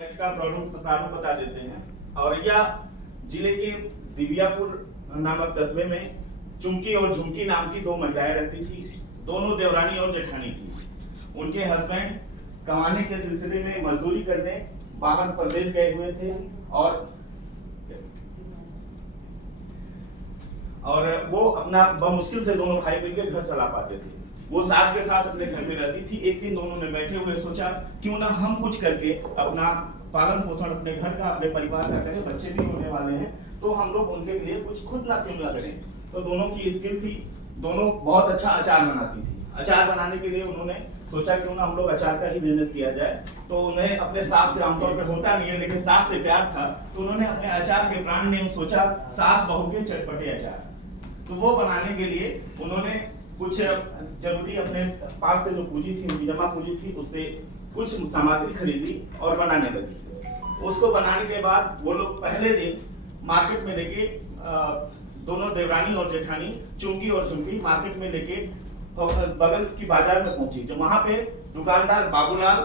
का प्रारूप बता देते हैं। औरैया जिले के दिव्यापुर नामक कस्बे में चुमकी और झुमकी नाम की दो महिलाएं रहती थी। दोनों देवरानी और जेठानी थी। उनके हस्बैंड कमाने के सिलसिले में मजदूरी करने बाहर प्रदेश गए हुए थे और वो अपना बमुश्किल से दोनों भाई मिलकर घर चला पाते थे। वो सास के साथ अपने घर में रहती थी। एक दिन दोनों ने बैठे हुए सोचा क्यों ना हम कुछ करके अपना पालन पोषण अपने घर का अपने परिवार का करें, बच्चे भी होने वाले हैं तो हम लोग उनके लिए कुछ खुद ना क्यों ना करें। तो दोनों की स्किल थी, दोनों बहुत अच्छा अचार बनाती थी। अचार बनाने के लिए उन्होंने सोचा क्यों ना हम लोग अचार का ही बिजनेस किया जाए। तो उन्हें अपने सास से आमतौर पर होता नहीं है, लेकिन सास से प्यार था तो उन्होंने अपने अचार के ब्रांड नेम सोचा सास बहू के चटपटे अचार। तो वो बनाने के लिए उन्होंने कुछ जरूरी अपने पास से जो पूंजी थी, उनकी जमा पूंजी थी, उससे कुछ सामग्री खरीदी और बनाने लगी। उसको बनाने के बाद वो लोग पहले दिन मार्केट में लेके दोनों देवरानी और जेठानी चुमकी और झुमकी मार्केट में लेके बगल की बाजार में पहुंची। जो वहां पे दुकानदार बाबूलाल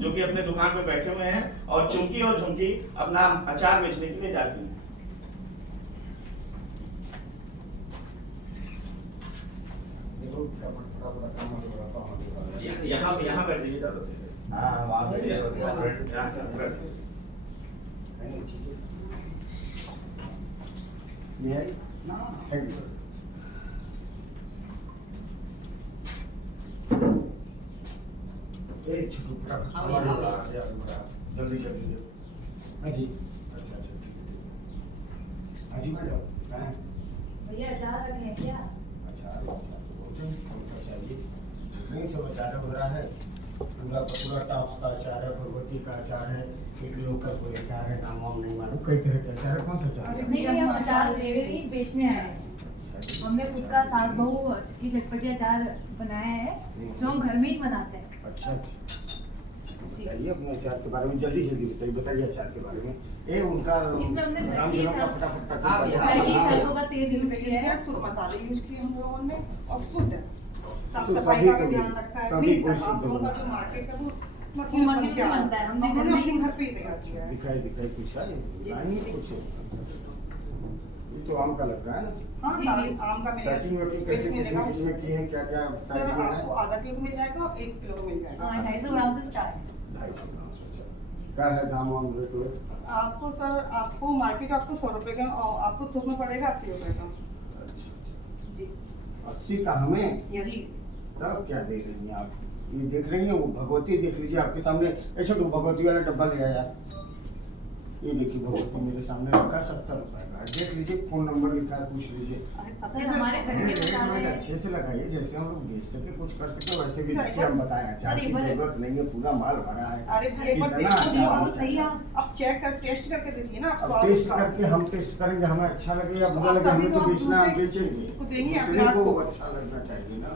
जो कि अपने दुकान पे बैठे हुए हैं और चुमकी और झुमकी अपना अचार बेचने के लिए जाती हैं। यहाँ बैठ दीजिए ज्यादा से। जल्दी जल्दी हाँ जी। अच्छा अच्छा ठीक है। हाँ जी मैडम भैया अचार रखे हैं क्या? अचार चाहिए नहीं, सब अचार वगैरह है। पूरा टॉप्स का अचार है, भगवती का अचार है, एक लोकल कोई अचार है, नाम वाम नहीं मालूम, कई तरह के अचार है। कौन सा अचार है? नहीं, हम अचार ही बेचने आए हैं। हमने खुद का सास बहू की चटपटी अचार बनाया है जो हम घर में ही बनाते हैं। अच्छा बताइए अपने अचार के बारे में, जल्दी जल्दी बताइए अचार के बारे में। ये उनका इसमें हमने फटाफट सरसों का तेल यूज किया है, शुद्ध मसाले यूज किए हम लोगों ने और शुद्ध साफ तो सफाई सभी का को भी ध्यान रखा है। सभी को नहीं, शुद्ध आप लोगों का बनाना। जो मार्केट है वो मशीन मशीन से बनता है। हमने घर हमने में अपने घर पे ही तैयार किया है। दिखाई दिखाई कुछ है नहीं कुछ। ये तो आम का लग रहा है ना? हाँ, आम का मिलेगा। पैकिंग वैकिंग कैसे किसमें की है, क्या क्या सर साइज में है? आपको आधा किलो को मिल जाएगा और 1 किलो को मिल जाएगा। 250 ग्राम से स्टार्ट है। 250 ग्राम से। अच्छा क्या है दाम वाम रेट वेट? आपको सर आपको मार्केट आपको 100 रुपए का और आपको थोक में पड़ेगा 80 रुपए का। अच्छा जी 80 का हमें यस जी। तब क्या दे रही हैं आप? ये देख रही हैं वो भगवती देख लीजिए आपके सामने। ऐसे तो भगवती वाला डब्बा ले आया। ये देखिए भगवती मेरे सामने रखा 70 रुपए का। देख लीजिए फोन नंबर लिखा है, पूछ लीजिए। सर हमारे घर के मसाले अच्छे से लगाइए जैसे हम लोग बेच सके कुछ कर सके वैसे भी। सर, देखिए हम बताएं अचार की सर, जरूरत नहीं है, पूरा माल भरा है। अरे एक बार इतना देखो अचार आप सही है। आप चेक कर टेस्ट करके देखिए ना आप अब स्वाद टेस्ट उसका। करके हम टेस्ट करेंगे, हमें अच्छा लगे या बुरा अब लगे, तभी हमें तो तो आप बेचना है, दूसरे बेचेंगे। को देंगे दूसरे अपराध को को। अच्छा लगना चाहिए ना,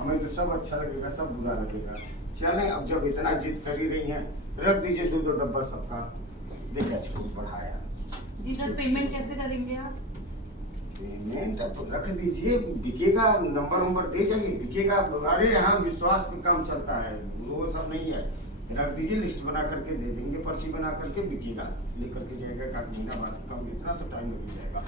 हमें तो सब अच्छा लगेगा, सब बुरा लगेगा। चलें अब जब इतना जिद कर ही रही हैं रख दीजिए 2-2 डब्बा सबका। देखिए छूट बढ़ाया। जी सर, पेमेंट कैसे करेंगे आप? पेमेंट तो रख दीजिए, बिकेगा, नंबर दे जाइए, बिकेगा। अरे यहाँ विश्वास पे काम चलता है, वो सब नहीं है। रख दीजिए, लिस्ट बना करके दे देंगे, पर्ची बना करके, बिकेगा, लेकर के जाएगा। एक महीना बाद कम इतना तो टाइम लग जाएगा।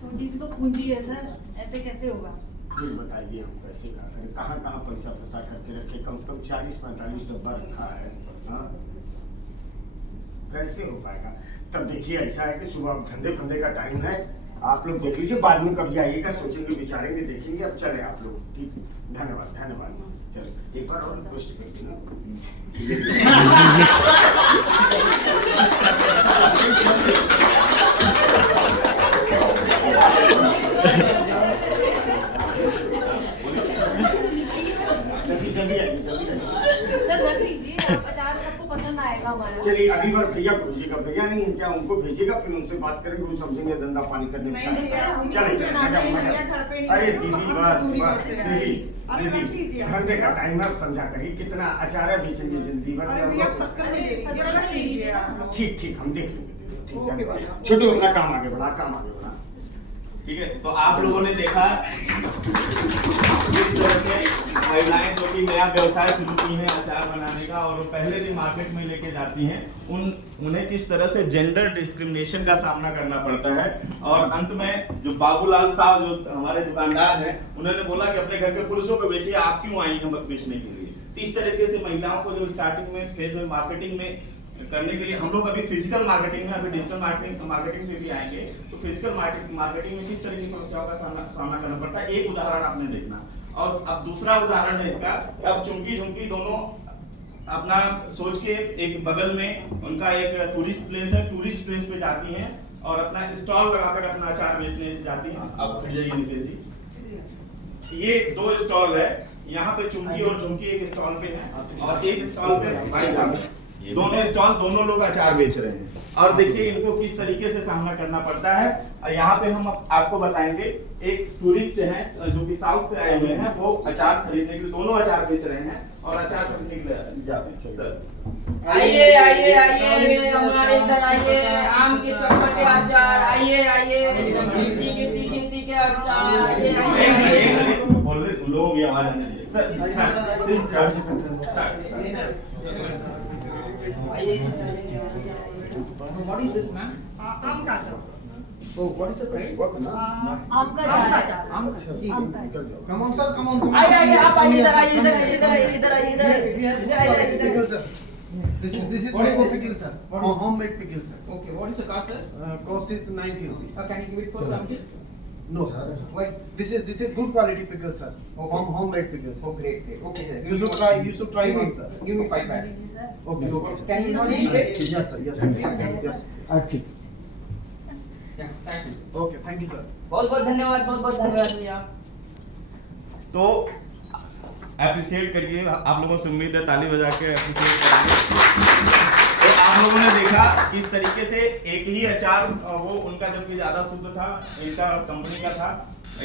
छोटी सी तो पूंजी है सर, ऐसे कैसे होगा? फिर बताइए हम कैसे क्या करें, कहाँ कहाँ पैसा फंसा करके रखे, कम से कम 40-45 डब्बा रखा है। हाँ कैसे हो पाएगा? तब देखिए ऐसा है कि सुबह धंधे फंदे का टाइम है, आप लोग देख लीजिए, बाद में कभी आइएगा, सोचेंगे विचारेंगे, देखेंगे। अब चले आप लोग, ठीक, धन्यवाद धन्यवाद। चलो एक बार और रिक्वेस्ट करती हूँ। जल्दी आइए, जल्दी आइए। सर रख लीजिए, आप अचार सबको पसंद आएगा हमारा। चलिए अगली बार भैया को भेजिएगा, भैया नहीं है क्या, उनको भेजिएगा, फिर उनसे बात करेंगे, वो समझेंगे धंधा पानी करने में। नहीं भैया, हम चले लोग नहीं भैया, घर पे ही अरे रहते हैं, दीदी हम बस मजदूरी बस करते हैं। अरे रख दीदी लीजिए। धंधे का टाइम है, समझा करिए, कितना अचार बेचेंगे जिंदगी भर। अरे भैया 70 में दे दीजिए, रख लीजिए आप लोग। ठीक ठीक हम देख लेंगे दीदी, ठीक ओके धन्यवाद। भैया। छोटू अपना काम आगे बढ़ा, काम आगे बढ़ा। ठीक है, तो आप लोगों ने देखा इस तरह से महिलाएं जो कि नया व्यवसाय शुरू की हैं अचार बनाने का, और वो पहले दिन मार्केट में लेके जाती हैं, उन्हें किस तरह से जेंडर डिस्क्रिमिनेशन का सामना करना पड़ता है। और अंत में जो बाबूलाल साहब जो हमारे दुकानदार हैं, उन्होंने बोला कि अपने घर के पुरुषों को बेचिए, आप क्यों आई हैं मत बेचने के लिए। तो इस तरीके से महिलाओं को जो स्टार्टिंग में फेज में मार्केटिंग में करने के लिए हम लोग अभी फिजिकल मार्केटिंग में, अभी डिजिटल मार्केटिंग में भी आएंगे, तो फिजिकल मार्केटिंग में किस तरह की समस्याओं का सामना करना पड़ता है, एक उदाहरण आपने देखना। और अब दूसरा उदाहरण है इसका, अब चुमकी झुमकी दोनों अपना सोच के एक बगल में उनका एक टूरिस्ट प्लेस है, टूरिस्ट प्लेस पे जाती हैं और अपना स्टॉल लगाकर अपना अचार बेचने जाती हैं। आप खड़ जाइए नितेश जी, ये 2 स्टॉल है, यहाँ पे चुमकी और झुमकी एक स्टॉल पे है और एक स्टॉल पे भाई साहब, दोनों स्टॉल दोनों लोग अचार बेच रहे हैं। और देखिए इनको किस तरीके से सामना करना पड़ता है। यहाँ पे हम आपको बताएंगे, एक टूरिस्ट हैं जो कि साउथ से आए हुए हैं, वो अचार खरीदने के लिए दोनों अचार बेच रहे हैं और अचार खरीदने के लिए जाते हैं। सर आइए आइए आइए हमारे इधर आइए, आम के चटपटे अचार, आइए आइए मिर्ची के तीखे तीखे अचार, आइए आइए। बोल रहे लोग ये आवाज आनी चाहिए। What is this, ma'am? आम का अचार। Oh, what is the price? आम का आम का अचार। अचार। आम जी। आम का अचार। Come on, sir. Come on. आइए आइए आप आइए, इधर आइए, इधर आइए, इधर आइए, इधर आइए, इधर आइए, इधर आइए, इधर Pickle, आइए। sir. This is What is mango this? pickle, sir. What is- Homemade pickle, sir. Okay, what is the cost, sir? Cost is 90 rupees. Can you give it for 70? No, sir. Why? This is good quality pickle, sir. Okay. Homemade pickle, sir. Oh, great, great. Okay, sir. You should try. You should try Give me- one, sir. Give me 5 bags. Okay. Okay. Can you not cheap it? Yes, sir. Yes, sir. Yes, Yes. ठीक. Yeah, thank you, sir. Okay. Thank you, sir. बहुत बहुत धन्यवाद, बहुत बहुत धन्यवाद भैया। तो appreciate करिए, आप लोगों से उम्मीद है ताली बजा के अप्रिशिएट करेंगे। तो आप लोगों ने देखा किस तरीके से एक ही अचार, वो उनका जबकि ज्यादा शुद्ध था, इनका कंपनी का था,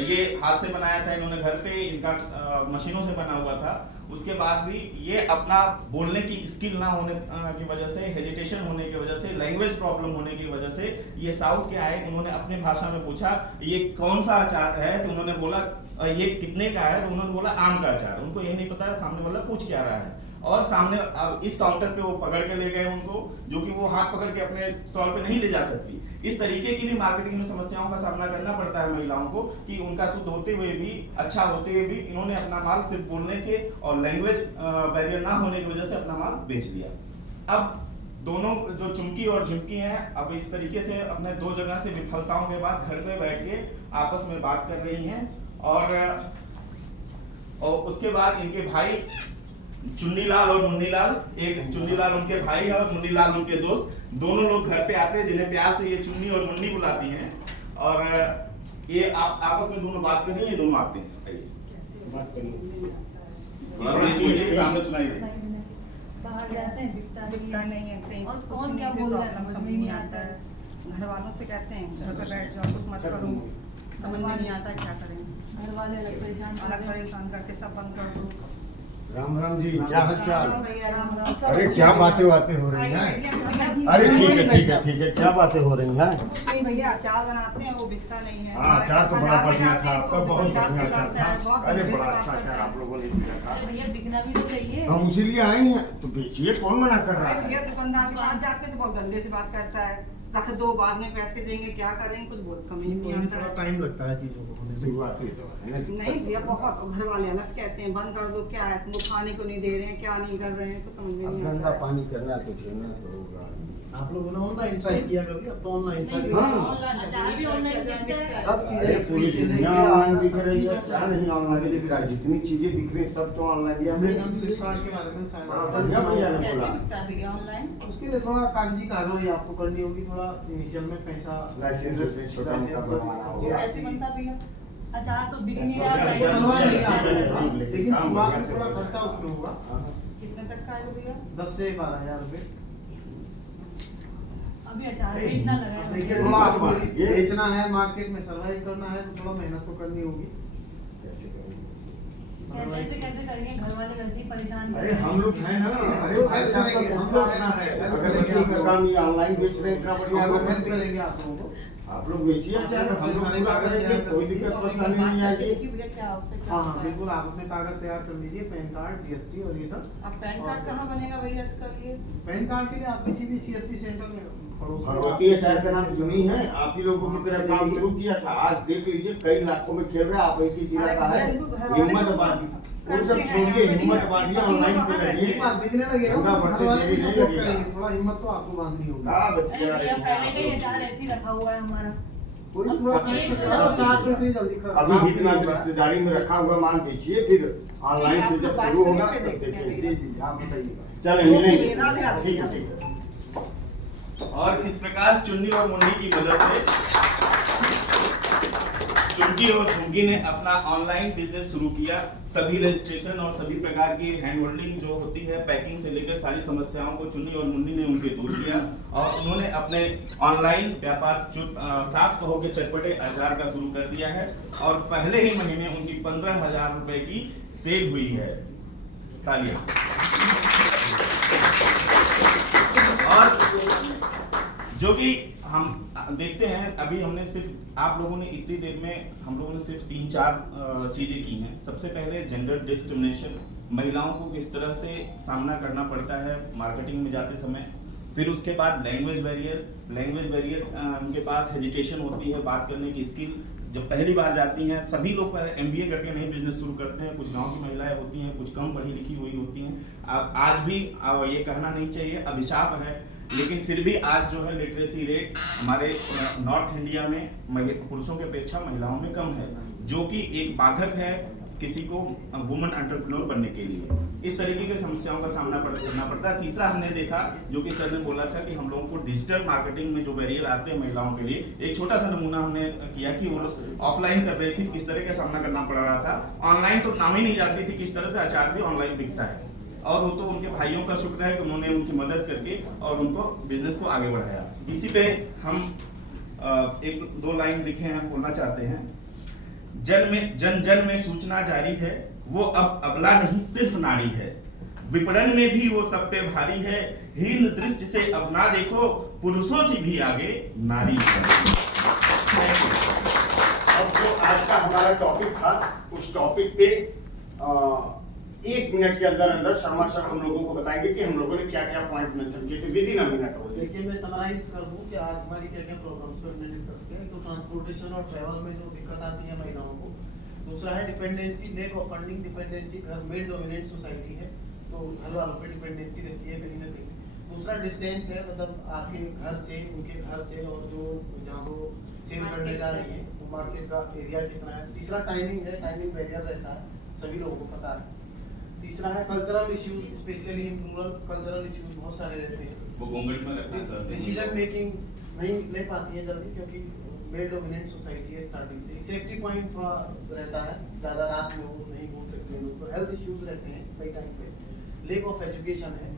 ये हाथ से बनाया था इन्होंने घर पे, इनका मशीनों से बना हुआ था। उसके बाद भी ये अपना बोलने की स्किल ना होने की वजह से, हेजिटेशन होने की वजह से, लैंग्वेज प्रॉब्लम होने की वजह से ये साउथ के आए। उन्होंने अपने भाषा में पूछा ये कौन सा अचार है, तो उन्होंने बोला ये कितने का है, तो उन्होंने बोला आम का अचार। उनको ये नहीं पता सामने वाला पूछ क्या रहा है। और सामने अब इस काउंटर पे वो पकड़ के ले गए उनको, जो कि वो हाथ पकड़ के अपने स्टॉल पे नहीं ले जा सकती। इस तरीके की भी मार्केटिंग में समस्याओं का सामना करना पड़ता है महिलाओं को, कि उनका शुद्ध होते हुए भी, अच्छा होते हुए भी इन्होंने अपना माल सिर्फ बोलने के और लैंग्वेज बैरियर ना होने की वजह से अपना माल बेच दिया। अब दोनों जो चुमकी और झुमकी हैं, अब इस तरीके से अपने 2 जगह से विफलताओं के बाद घर पे बैठ के आपस में बात कर रही हैं। और उसके बाद इनके भाई चुन्नीलाल और मुन्नीलाल, एक चुन्नीलाल उनके भाई है और मुन्नीलाल उनके दोस्त, दोनों लोग घर पे आते हैं, जिन्हें प्यार से ये चुन्नी और मुन्नी बुलाती हैं। और ये आपस में दोनों बात कर रही हैं, दोनों आते हैं बात करिए। थोड़ा मुझे सामने सुनाई दे। बाहर जाते हैं, बिकता नहीं है कहीं, और कुछ कौन नहीं, क्या कोई बोल रहा है प्रॉब्लम समझ नहीं आता है। घर वालों से कहते हैं घर पे बैठ जाओ, कुछ मत करो, समझ में नहीं आता क्या करें। घर वाले अलग परेशान अलग परेशान करके सब बंद कर दो। राम राम जी, क्या हाल चाल? भैया, राम राम। अरे क्या बातें हो रही हैं? अरे ठीक है ठीक है ठीक है, क्या बातें हो रही हैं? कुछ नहीं भैया, अचार बनाते हैं वो बिकता नहीं है। हाँ, अचार तो बड़ा बाजार में बढ़िया जाते था हैं आपका, तो बहुत दुकानदार बढ़िया चिल्लाता अचार है, था। बहुत अरे गंभीर बड़ा से अच्छा बात अचार करता आप है। लोगों ने दिया था। अरे भैया बिकना भी तो चाहिए। हम इसीलिए आई हैं, तो बेचिए, कौन मना कर रहा अरे भैया है? दुकानदार के पास जाते हैं तो बहुत गंदे से बात करता है, रख दो बाद में पैसे देंगे, क्या करेंगे कुछ बहुत समझ नहीं आता है। टाइम लगता है चीजों को होने में। शुरुआत हुई तो है। नहीं भैया, बहुत घर वाले अलग से कहते हैं बंद कर दो, क्या है तुमको खाने को नहीं दे रहे हैं, क्या नहीं कर रहे हैं, कुछ समझ में अब नहीं धंधा आता है। पानी करना तो झेलना तो होगा। आप लोगों ने ऑनलाइन ट्राई किया कभी? अब तो ऑनलाइन ट्राई हाँ। अचार भी ऑनलाइन बिकता है। सब चीजें अरे पूरी फ्री से दुनिया लेके ऑनलाइन आता, बिक सब रही है, चीजें- क्या नहीं ऑनलाइन बिक रहा है? जितनी चीजें बिक रही हैं सब तो ऑनलाइन ही हमें अमेज़न, फ्लिपकार्ट के बारे में शायद बड़ा आपको बढ़िया भैया ने कैसे बोला। बिकता है भैया ऑनलाइन? उसके लिए थोड़ा कागजी कार्रवाई आपको करनी होगी, थोड़ा इनिशियल में पैसा, लाइसेंस वाइसेंस छोटा मोटा लाइसेंस, बनवाना सब होगा। चीज़ कैसे बनता है भैया? अचार तो बिक नहीं बढ़िया, रहा है। बढ़िया। बनवा लेंगे आप हाँ, लोग, लेकिन काम शुरुआत बढ़िया में से थोड़ा बढ़िया। खर्चा उसमें होगा, कितने तक का है भैया? 10 से 12,000 रुपए। अभी अचार भी इतना लगा है। देखिए ये थोड़ा आपको ये- बेचना है, मार्केट में सर्वाइव करना है, तो थोड़ा मेहनत तो करनी होगी। कैसे करेंगे? कैसे कैसे करेंगे, घर वाले वैसे ही परेशान कर अरे रहे हैं। हम लोग हैं ना, अरे भाई साहब का हम हम लोग लोग अपना है। हेल्प अगर करेंगे बच्ची का आपको। काम ये ऑनलाइन बेच रहे हैं, इतना बढ़िया हम लोग लोग हेल्प करेंगे आप लोगों को। आप लोग बेचिए अचार, हम लोग पूरा करेंगे, कोई दिक्कत परेशानी नहीं आएगी। क्या उससे क्या हाँ होता हाँ है? बिल्कुल, आप अपने कागज तैयार कर लीजिए, पैन कार्ड, GST और ये सब। अब पैन कार्ड कहाँ बनेगा भैया इसका लिए? पैन कार्ड के लिए आप किसी भी CSC सेंटर में पड़ोस में भगवती अचार का नाम सुनी है, आप ही लोगों की तरह काम शुरू किया था, आज देख लीजिए कई लाखों में खेल रहा है, आप एक ही जिला का है, हिम्मत बांधी, वो सब छोड़िए, हिम्मत बांधिए, ऑनलाइन पे एक रहिए। बार बिकने लगे हो, धंधा घर बढ़ते वाले भी देरी नहीं सपोर्ट लगेगा। करेंगे, थोड़ा हिम्मत तो आपको बांधनी होगी। हाँ अरे बच्चे आ रहे भैया हैं पहले का ही आप अचार ऐसे ही रखा हुआ है हमारा। कोई थोड़ा टाइम करो, चार तो इतनी जल्दी खराब अभी नहीं इतना होगा। रिश्तेदारी में रखा हुआ माल बेचिए, फिर ऑनलाइन से जब शुरू होगा तब जी देखेंगे। जी आप बताइएगा। चले मिलेंगे, राधे राधे। ठीक है ठीक है। और इस प्रकार चुन्नी और मुन्नी की मदद से चुनकी और झुमकी ने अपना ऑनलाइन बिजनेस शुरू किया। सभी रजिस्ट्रेशन और सभी प्रकार की हैंड होल्डिंग जो होती है, पैकिंग से लेकर सारी समस्याओं को चुन्नी और मुन्नी ने उनके दूर किया और उन्होंने अपने ऑनलाइन व्यापार सास कहो के चटपटे अचार का शुरू कर दिया है और पहले ही महीने उनकी 15,000 रुपए की सेल हुई है। तालियां। और जो कि हम देखते हैं, अभी हमने सिर्फ आप लोगों ने इतनी देर में हम लोगों ने सिर्फ 3-4 चीजें की हैं। सबसे पहले जेंडर डिस्क्रिमिनेशन, महिलाओं को किस तरह से सामना करना पड़ता है मार्केटिंग में जाते समय। फिर उसके बाद लैंग्वेज बैरियर, उनके पास हेजिटेशन होती है बात करने की स्किल। जब पहली बार जाती हैं, सभी लोग MBA करके नहीं बिजनेस शुरू करते हैं, कुछ गांव की महिलाएं होती हैं, कुछ कम पढ़ी लिखी हुई होती हैं। आज भी ये कहना नहीं चाहिए, अभिशाप है, लेकिन फिर भी आज जो है लिटरेसी रेट हमारे नॉर्थ इंडिया में पुरुषों की अपेक्षा महिलाओं में कम है, जो कि एक बाधक है किसी को वुमन एंटरप्रेन्योर बनने के लिए। इस तरीके की समस्याओं का सामना करना पड़ता है। तीसरा हमने देखा, जो कि सर ने बोला था कि हम लोगों को डिजिटल मार्केटिंग में जो बैरियर आते हैं महिलाओं के लिए, एक छोटा सा नमूना हमने किया कि वो ऑफलाइन कर रही थी, किस तरह का सामना करना पड़ रहा था। ऑनलाइन तो नाम ही नहीं जानती थी किस तरह से अचार भी ऑनलाइन बिकता है, और वो तो उनके भाइयों का शुक्र है कि उन्होंने उनकी मदद करके और उनको बिजनेस को आगे बढ़ाया। इसी पे हम 1-2 लाइन लिखे हैं, बोलना चाहते हैं। जन में सूचना जारी है, वो अब अबला नहीं सिर्फ नारी है, विपणन में भी वो सब पे भारी है, हीन दृष्टि से अब ना देखो, पुरुषों से भी आगे नारी है। अब जो आज का हमारा टॉपिक था, उस टॉपिक पे 1 मिनट के अंदर अंदर शर्मा सर हम लोगों को बताएंगे कि हम लोगों ने क्या क्या पॉइंट मेंशन किए थे विद इन अ मिनट। देखिए मैं समराइज कर दूं कि आज हमारी क्या क्या प्रॉब्लम्स पे हमने डिस्कस किया। तो ट्रांसपोर्टेशन और ट्रैवल में जो दिक्कत आती है महिलाओं को। दूसरा है dependency, lake of funding dependency, घर मेल डोमिनेंट सोसाइटी है, तो घर वालों पे डिपेंडेंसी रहती है कहीं ना कहीं। दूसरा डिस्टेंस है, मतलब आपके घर से, उनके घर से, और जो जहाँ वो सेल करने जा रही है वो मार्केट का एरिया कितना है। तीसरा टाइमिंग है, टाइमिंग बैरियर रहता है, सभी लोगों को पता है। तीसरा है cultural issues, specially in rural cultural issues बहुत सारे रहते हैं। वो घूंघट में रखना चाहते हैं, डिसीजन मेकिंग नहीं ले पाती है जल्दी, क्योंकि मेल डोमिनेंट सोसाइटी है स्टार्टिंग से। सेफ्टी पॉइंट थोड़ा रहता है, ज़्यादा रात में वो नहीं घूम सकते हैं लोग। तो हेल्थ इश्यूज रहते हैं कई टाइम पे। लेक ऑफ एजुकेशन है,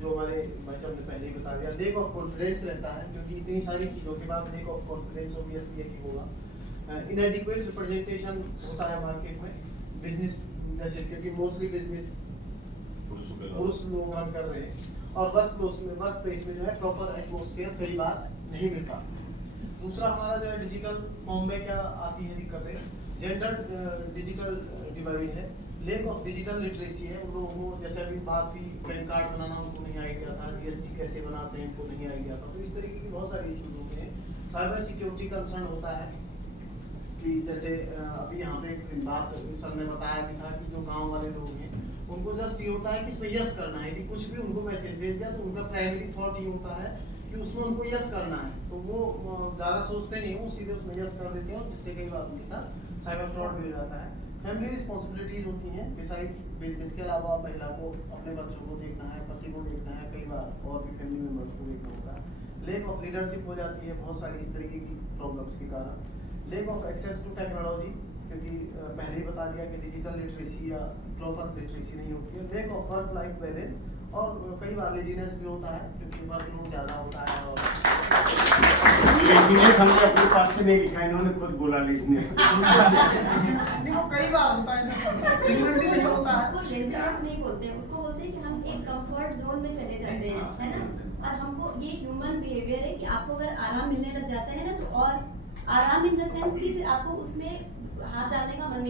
जो हमारे भाई साहब ने पहले ही बता दिया। लेक ऑफ कॉन्फिडेंस रहता है, क्योंकि इतनी सारी चीज़ों के बाद लेक ऑफ कॉन्फिडेंस ऑब्वियसली है कि होगा। इनएडिक्वेट रिप्रेजेंटेशन होता है मार्केट में बिजनेस, जैसे क्योंकि मोस्टली बिजनेस पुरुष लोग रन कर रहे हैं, और वर्क प्लेस में जो है प्रॉपर एटमॉस्फेयर कई बार नहीं मिल पाता। दूसरा हमारा जो है डिजिटल फॉर्म में क्या आती है दिक्कतें, जेंडर डिजिटल डिवाइड है, लेक ऑफ डिजिटल लिटरेसी है। उन लोगों को जैसे अभी बात हुई, पैन कार्ड बनाना उनको नहीं आइडिया था, GST कैसे बनाते हैं उनको नहीं आइडिया था। तो इस तरीके की बहुत सारे इश्यूज होते हैं। साइबर सिक्योरिटी कंसर्न होता है कि जैसे अभी यहाँ पे एक बात सर ने बताया भी था कि जो गांव वाले लोग हैं उनको जस्ट ये होता है कि इसमें यस करना है। यदि कुछ भी उनको मैसेज भेज दिया तो उनका प्राइमरी थॉट ये होता है कि उसमें उनको यस करना है, तो वो ज़्यादा सोचते नहीं, वो सीधे उसमें यस कर देते हैं, जिससे कई बार उनके साथ साइबर फ्रॉड भी हो जाता है। फैमिली रिस्पॉन्सिबिलिटीज होती हैं, बिसाइड्स बिजनेस के अलावा महिला को अपने बच्चों को देखना है, पति को देखना है, कई बार और भी फैमिली मेम्बर्स को देखना होता है। लेक ऑफ लीडरशिप हो जाती है बहुत सारी इस तरीके की प्रॉब्लम्स के कारण। Lack of access to technology, क्योंकि पहले ही बता दिया कि डिजिटल लिटरेसी या प्रॉपर लिटरेसी नहीं होती है। Lack of work life balance, और कई बार लेजीनेस भी होता है क्योंकि वर्कलोड ज़्यादा होता है। और लेजीनेस हमने अपने पास से नहीं लिखा, इन्होंने खुद बोला लेजीनेस। नहीं, वो कई बार होता है, ऐसा फ्रीक्वेंटली नहीं होता है। उसको लेजीनेस नहीं बोलते हैं, उसको बोलते हैं कि हम एक कंफर्ट जोन में चले जाते हैं, है ना। और हमको ये ह्यूमन बिहेवियर है कि आपको अगर आराम मिलने लग जाता है ना, तो और आराम इन द सेंस कि फिर आपको उसमें हाथ डालने का मन नहीं